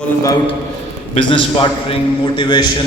all about business partnering, motivation,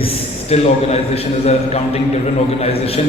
this still organization is a accounting driven organization.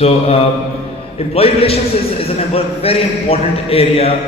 So employee relations is a very important area,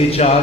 HR,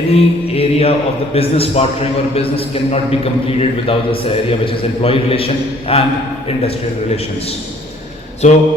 any area of the business partnering or business cannot be completed without this area, which is employee relation and industrial relations. So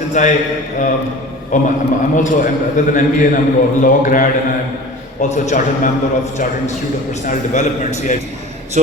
since I'm also, other than MBA, I'm a law grad and I'm also a chartered member of Chartered Institute of Personality Development, CIPD. So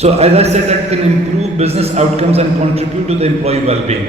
So as I said, that can improve business outcomes and contribute to the employee well-being.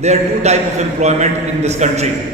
there are two type of employment in this country.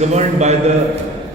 governed by the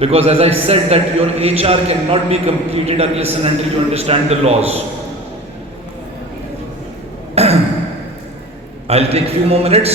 Because as I said that your HR cannot be completed unless and until you understand the laws. I'll take few more minutes.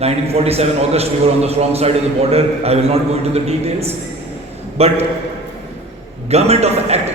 1947 August, we were on the wrong side of the border. I will not go into the details. But Government of Act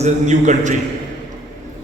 as a new country.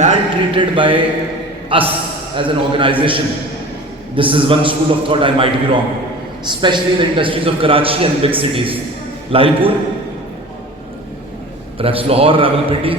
maltreated by us as an organization. This is one school of thought, I might be wrong. Especially the industries of Karachi and big cities, Lailpur, perhaps Lahore, Rawalpindi.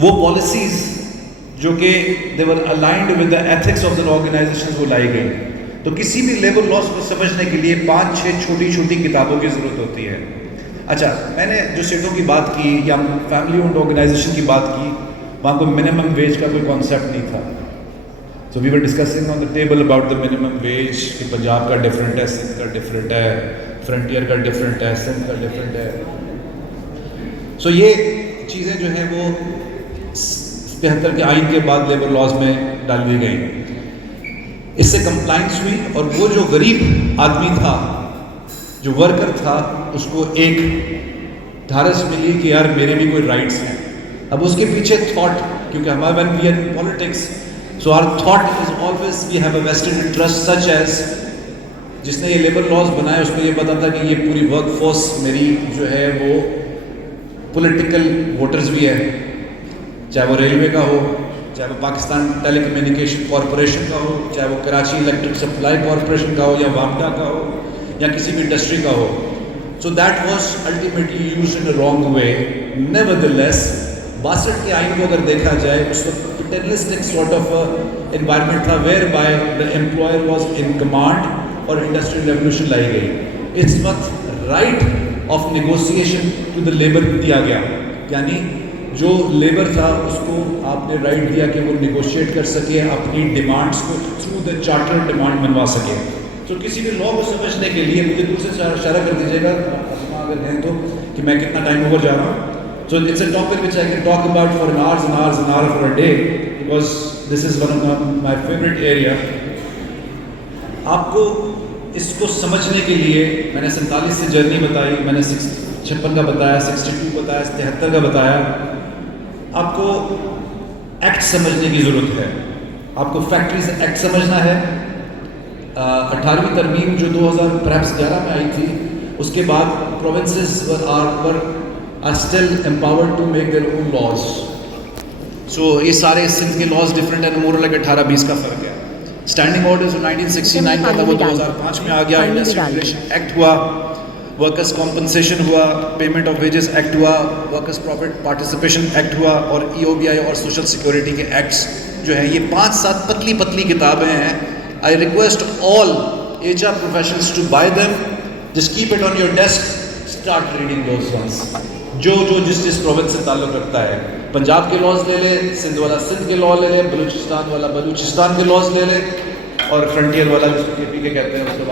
وہ policies جو کہ they were aligned with the ethics of the organisation وہ لائی گئی. تو کسی بھی labour لاس کو سمجھنے کے لیے 5-6 چھوٹی چھوٹی کتابوں کی ضرورت ہوتی ہے. اچھا, میں نے جو سیٹوں کی بات کی یا فیملی اونڈ آرگنائزیشن کی بات کی, وہاں کوئی منیمم ویج کا کوئی کانسیپٹ نہیں تھا. So we were discussing on the table about the minimum wage کہ پنجاب کا ڈفرینٹ ہے, سندھ کا ڈفرینٹ ہے, فرنٹیئر کا ڈفرینٹ ہے, سندھ کا ڈفرینٹ ہے. سو یہ چیزیں جو ہیں وہ 73 کے آئین کے بعد لیبر لاز میں ڈال دی گئیں. اس سے کمپلائنس ہوئی, اور وہ جو غریب آدمی تھا, جو ورکر تھا, اس کو ایک دھارس ملی کہ یار میرے بھی کوئی رائٹس ہیں. اب اس کے پیچھے تھاٹ, کیونکہ ہمارا when we are in politics, so our thought is always we have a vested interest such as, جس نے یہ لیبر لاز بنایا اس کو یہ پتا تھا کہ یہ پوری ورک فورس میری جو ہے وہ پولیٹیکل ووٹرز بھی ہے, چاہے وہ ریلوے کا ہو, چاہے وہ پاکستان ٹیلی کمیونیکیشن کارپوریشن کا ہو, چاہے وہ کراچی الیکٹرک سپلائی کارپوریشن کا ہو, یا وامٹا کا ہو, یا کسی بھی انڈسٹری کا ہو. So that was ultimately used in a wrong way. Nevertheless 62 کے آئین کو اگر دیکھا جائے, اس وقت پیٹرنسٹک سارٹ آف انوائرمنٹ تھا whereby the employer was in command, اور انڈسٹریل ریولیوشن لائی گئی. اس وقت right of negotiation to the labour دیا گیا, یعنی جو لیبر تھا اس کو آپ نے رائٹ دیا کہ وہ نیگوشیٹ کر سکے, اپنی ڈیمانڈس کو تھرو دا چارٹر ڈیمانڈ منوا سکے. تو کسی بھی لا کو سمجھنے کے لیے مجھے دوسرے سے اشارہ کر دیجیے گا اگر ہیں تو, کہ میں کتنا ٹائم اوور جا رہا ہوں. So it's a topic which I can talk about for hours and hours and hours for a day, because this is one of my favorite area. آپ کو اس کو سمجھنے کے لیے میں نے 47 سے جرنی بتائی, میں نے 56 کا بتایا, 62 بتایا, 73 کا بتایا. آپ کو ایکٹ سمجھنے کی ضرورت ہے. آپ کو فیکٹریز ایکٹ سمجھنا ہے. 18ویں ترمیم جو 2011 میں آئی تھی, اس کے بعد provinces are still empowered to make their own laws. So یہ سارے سندھ کے laws different ہیں, more like 18-20 کا فرق ہے. Standing orders 1969 کا تھا, وہ 2005 میں آ گیا. Industrial Relation Act ہوا, Workers Compensation ہوا, Payment of Wages Act ہوا, Workers Profit Participation Act ہوا, اور EOBI اور Social Security کے ایکٹس جو ہیں, یہ 5-7 پتلی پتلی کتابیں ہیں. I request all HR professionals to buy them. Just keep it on your desk. Start reading those ones. جو جس پروونس سے تعلق رکھتا ہے. پنجاب کے لاز لے لے, سندھ والا سندھ کے لا لے لے, بلوچستان والا بلوچستان کے لاز لے لے, اور فرنٹیئر والا جس کو KP کے کہتے ہیں اس کو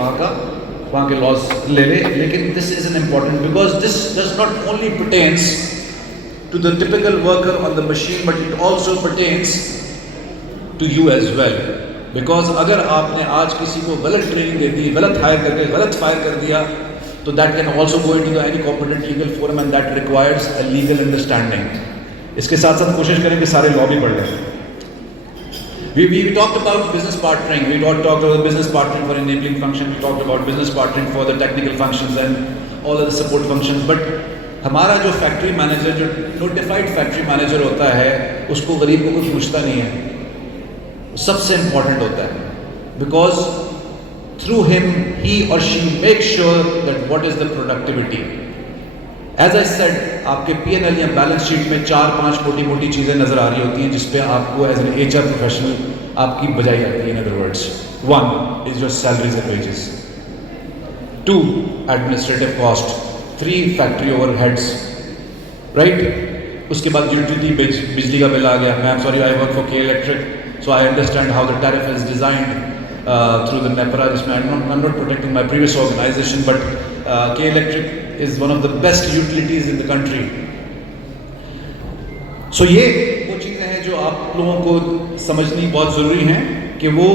وہاں کے لاز لے لے. لیکن this is an important because this does not only pertains to the typical worker on the machine, but it also pertains to you as well. Because اگر آپ نے آج کسی کو غلط ٹریننگ دے دی, غلط ہائر کر کے غلط فائر کر دیا, so that can also go into any competent legal forum, and that requires a legal understanding. اس کے ساتھ ساتھ کوشش کریں کہ سارے لا بھی پڑھ لیں. We talked about business partnering. We talked about business partnering for enabling function. We talked about business partnering for the technical functions and all of the support functions. But ہمارا جو فیکٹری مینیجر, جو notified factory manager ہوتا ہے, اس کو غریب کو کچھ پوچھتا نہیں ہے. سب سے امپورٹنٹ ہوتا ہے, because through him, he or she makes sure that what is the productivity. As I said, آپ کے P&L یا بیلنس شیٹ میں 4-5 موٹی موٹی چیزیں نظر آ رہی ہوتی ہیں جس پہ آپ کو ایز این HR professional آپ کی بجائی جاتی ہے. In other words, 1 is your salaries and wages, 2 administrative cost, 3 factory overheads, right? اس کے بعد utility بجلی کا بل آ گیا. I'm sorry, I work for K Electric, so I understand how the tariff is designed through the NEPRA. I'm not protecting my previous organization, but K Electric is one of the best utilities in the country. So یہ وہ چیزیں ہیں جو آپ لوگوں کو سمجھنی بہت ضروری ہیں کہ وہ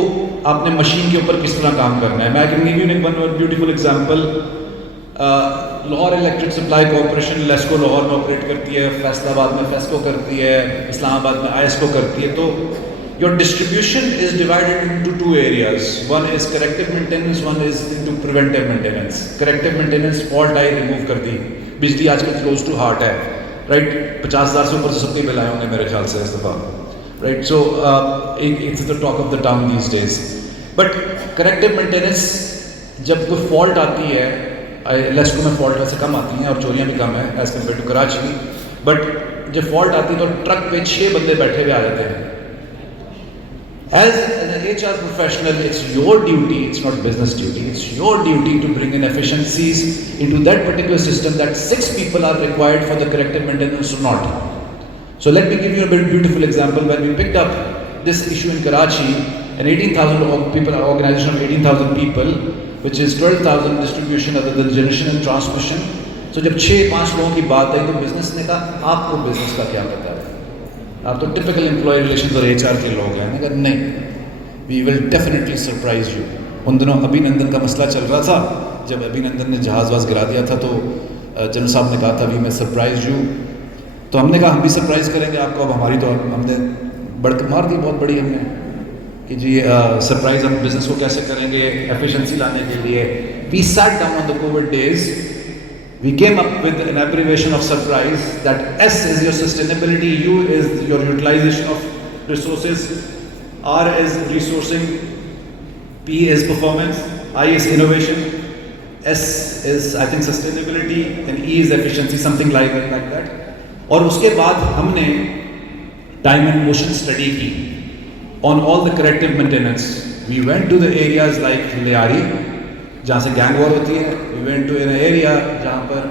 آپ نے مشین کے اوپر کس طرح کام کرنا ہے. میں can give you one beautiful example. Lahore electric supply corporation LESCO Lahore میں آپریٹ کرتی ہے, فیصل آباد میں فیسکو کرتی ہے, اسلام آباد میں ISCO کرتی ہے. تو your distribution is divided into 2 areas. One is corrective maintenance, one is into preventive maintenance. Corrective maintenance fault I remove کر دی. بجلی آج کل close to heart ہے, right? 50,000 سے اوپر سے سب کے بل آئے ہوں گے میرے خیال سے اس دفعہ, right? So it's the talk of the town these days. But corrective maintenance جب کوئی فالٹ آتی ہے, لیسکو میں فالٹ ویسے کم آتی ہیں اور چوریاں بھی کم ہیں as compare to Karachi, but جب فالٹ آتی تو ٹرک پہ 6 بندے بیٹھے ہوئے آ جاتے ہیں. As an HR professional, it's your duty, it's not business duty, it's your duty to bring in efficiencies into that particular system that 6 people are required for the corrective maintenance or not. So let me give you a very beautiful example. When we picked up this issue in Karachi, an 18,000 people organization of 18,000 people, which is 12,000 distribution other than generation and transmission. So جب 6-5 لوگوں کی بات آئی تو business نے کہا آپ کو business کا کیا پتا ہے, آپ تو ٹپکل امپلائی ریلیشنز اور ایچ آر کے لوگ ہیں. میں کہا نہیں, وی ول ڈیفینیٹلی سرپرائز یو. ان دنوں ابھی نندن کا مسئلہ چل رہا تھا. جب ابھی نندن نے جہاز واز گرا دیا تھا تو جنرل صاحب نے کہا تھا وی میں سرپرائز یو. تو ہم نے کہا ہم بھی سرپرائز کریں گے آپ کو. اب ہماری تو ہم نے بڑھ کے مار دی بہت بڑی ہم نے کہ جی سرپرائز ہم بزنس کو کیسے کریں گے ایفیشنسی لانے کے لیے. We sat down on the COVID days. We came up with an abbreviation of surprise that S is your sustainability, U is your utilization of resources, R is resourcing, P is performance, I is innovation, S is I think sustainability and E is efficiency, something like that. اور اس کے بعد ہم نے time and motion study کی on all the corrective maintenance. We went to the areas like Liari جہاں سے gang war ہوتی ہے. We went to an area جہاں پر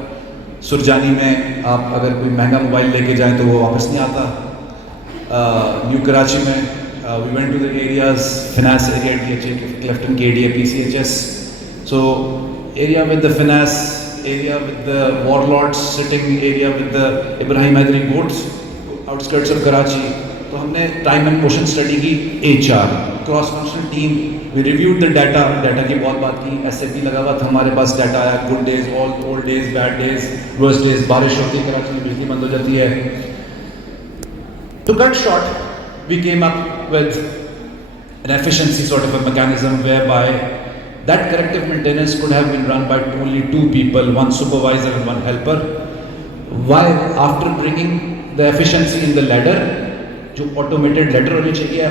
سرجانی میں آپ اگر کوئی مہنگا موبائل لے کے جائیں تو وہ واپس نہیں آتا. نیو کراچی میں we went to the areas finance area D H A Clifton کے area P C H S. So area with the finance area with the warlords sitting area with the Ibrahim Hyderi گوٹس آؤٹسکرٹس آف کراچی. تو ہم نے time and motion study کی. H R cross functional team, we reviewed the data. Data کی بہت بات کی. S A پی لگا ہوا تھا ہمارے پاس. ڈیٹا آیا good days, old days, bad days, worst days. بارش ہوتی ہے کراچی میں بجلی بند ہو جاتی ہے. To cut short we came up with an efficiency sort of a mechanism whereby that corrective maintenance could have been run by only 2 people, 1 supervisor and 1 helper. While after bringing the efficiency in the ladder, جو automated ladder ہونی چاہیے